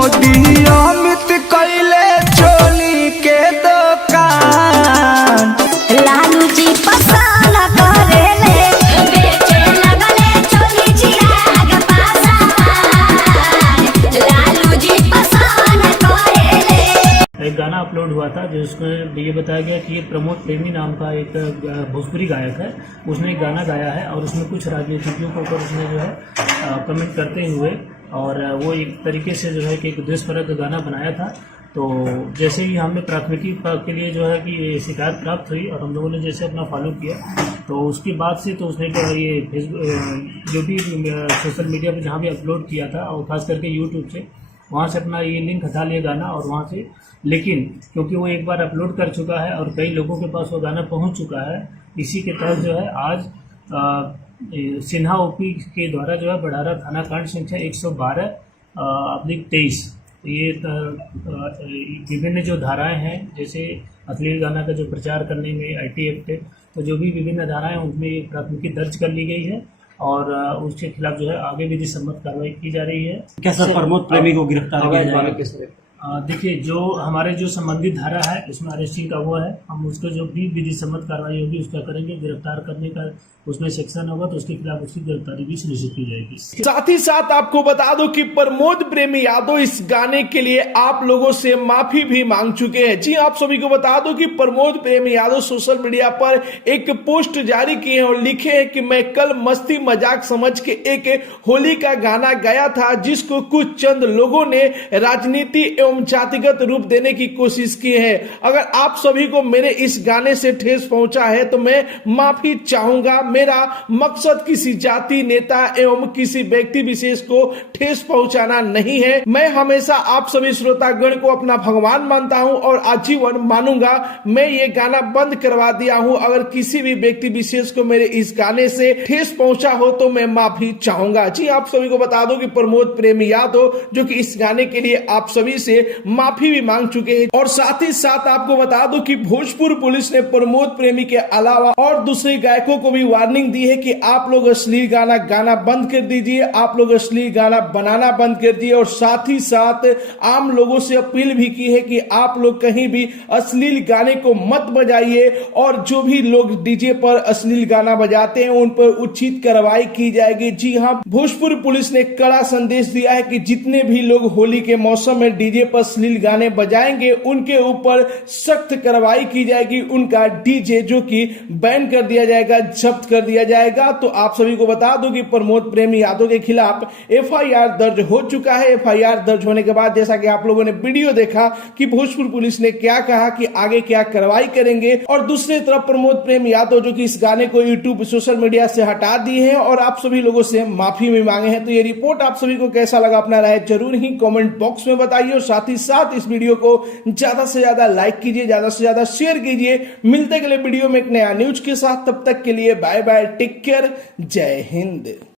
मोदी अमित कैले चोली के दुकान। लालू जी पसंद करेले बेचे लगले चोली चिराग पासान। लालू जी पसंद करेले। एक गाना अपलोड हुआ था जिसमें ये बताया गया कि ये प्रमोद प्रेमी नाम का एक भोजपुरी गायक है, उसने एक गाना गाया है और उसमें कुछ राजनीतिज्ञों के ऊपर उसने जो है कमेंट करते हुए और वो एक तरीके से जो है कि एक देशपरक गाना बनाया था। तो जैसे ही हमें प्राथमिकी के लिए जो है कि ये शिकायत प्राप्त हुई और हम लोगों ने जैसे अपना फॉलो किया तो उसके बाद से तो उसने ये फेसबुक जो भी सोशल मीडिया पे जहाँ भी अपलोड किया था और ख़ास करके यूट्यूब से वहाँ से अपना ये लिंक हटा लिया गाना और वहाँ से, लेकिन क्योंकि वो एक बार अपलोड कर चुका है और कई लोगों के पास वो गाना पहुँच चुका है, इसी के तहत जो है आज सिन्हा ओपी के द्वारा जो है बढ़ारा थाना कांड संख्या 112/23 ये विभिन्न जो धाराएं हैं, जैसे अश्लील गाना का जो प्रचार करने में IT एक्ट है, तो जो भी विभिन्न धाराएं उनमें एक प्राथमिकी दर्ज कर ली गई है और उसके खिलाफ जो है आगे विधि सम्मत कार्रवाई की जा रही है। कैसा प्रमोद प्रेमी को गिरफ्तार किया जाएगा? देखिए, जो हमारे जो संबंधित धारा है उसमें अरेस्टिंग का वो है, हम उसको जो भी विधि सम्मत कार्रवाई होगी उसका करेंगे। गिरफ्तार करने का उसमें सेक्शन होगा तो उसके खिलाफ उसकी गिरफ्तारी भी सुनिश्चित की जाएगी। साथ ही साथ आपको बता दूं कि प्रमोद प्रेमी यादव इस गाने के लिए आप लोगों से माफी भी मांग चुके हैं। जी, आप सभी को बता दूं कि प्रमोद प्रेमी यादव सोशल मीडिया पर एक पोस्ट जारी किए हैं और लिखे हैं कि मैं कल मस्ती मजाक समझ के एक होली का गाना गाया था जिसको कुछ चंद लोगों ने राजनीति एवं जातिगत रूप देने की कोशिश की है। अगर आप सभी को मेरे इस गाने से ठेस पहुंचा है तो मैं माफी चाहूंगा। मेरा मकसद किसी जाति, नेता एवं किसी व्यक्ति विशेष को ठेस पहुंचाना नहीं है। मैं हमेशा आप सभी श्रोतागण को अपना भगवान मानता हूं और आजीवन मानूंगा। मैं ये गाना बंद करवा दिया हूं। अगर किसी भी व्यक्ति विशेष को मेरे इस गाने से ठेस पहुंचा हो तो मैं माफी चाहूंगा। जी, आप सभी को बता दो कि प्रमोद प्रेमी यादव जो कि इस गाने के लिए आप सभी से माफी भी मांग चुके हैं और साथ ही साथ आपको बता दो कि भोजपुर पुलिस ने प्रमोद प्रेमी के अलावा और दूसरे गायकों को भी वार्निंग दी है कि आप लोग अश्लील गाना गाना बंद कर दीजिए, आप लोग अश्लील गाना बनाना बंद कर दिए और साथ ही साथ आम लोगों से अपील भी की है कि आप लोग कहीं भी अश्लील गाने को मत बजाइए और जो भी लोग डीजे पर अश्लील गाना बजाते हैं उन पर उचित कार्रवाई की जाएगी। जी हां, भोजपुर पुलिस ने कड़ा संदेश दिया है कि जितने भी लोग होली के मौसम में डीजे पर अश्लील गाने बजाएंगे उनके ऊपर सख्त कार्रवाई की जाएगी, उनका डीजे जो कि बैन कर दिया जाएगा, जब्त कर दिया जाएगा। तो आप सभी को बता दूं कि प्रमोद प्रेमी यादव के खिलाफ FIR दर्ज हो चुका है। FIR दर्ज होने के बाद जैसा कि आप लोगों ने वीडियो देखा कि भोजपुर पुलिस ने क्या कहा कि आगे क्या कार्रवाई करेंगे और दूसरी तरफ प्रमोद प्रेमी यादव जो कि इस गाने को YouTube सोशल मीडिया से हटा दिए हैं और आप सभी लोगों से माफी भी मांगे हैं। तो ये रिपोर्ट आप सभी को कैसा लगा अपना राय जरूर ही कमेंट बॉक्स में बताइए और साथ ही साथ इस वीडियो को ज्यादा से ज्यादा लाइक कीजिए, ज्यादा से ज्यादा शेयर कीजिए। मिलते अगले वीडियो में एक नया न्यूज के साथ, तब तक के लिए बाय बाय, टेक केयर, जय हिंद।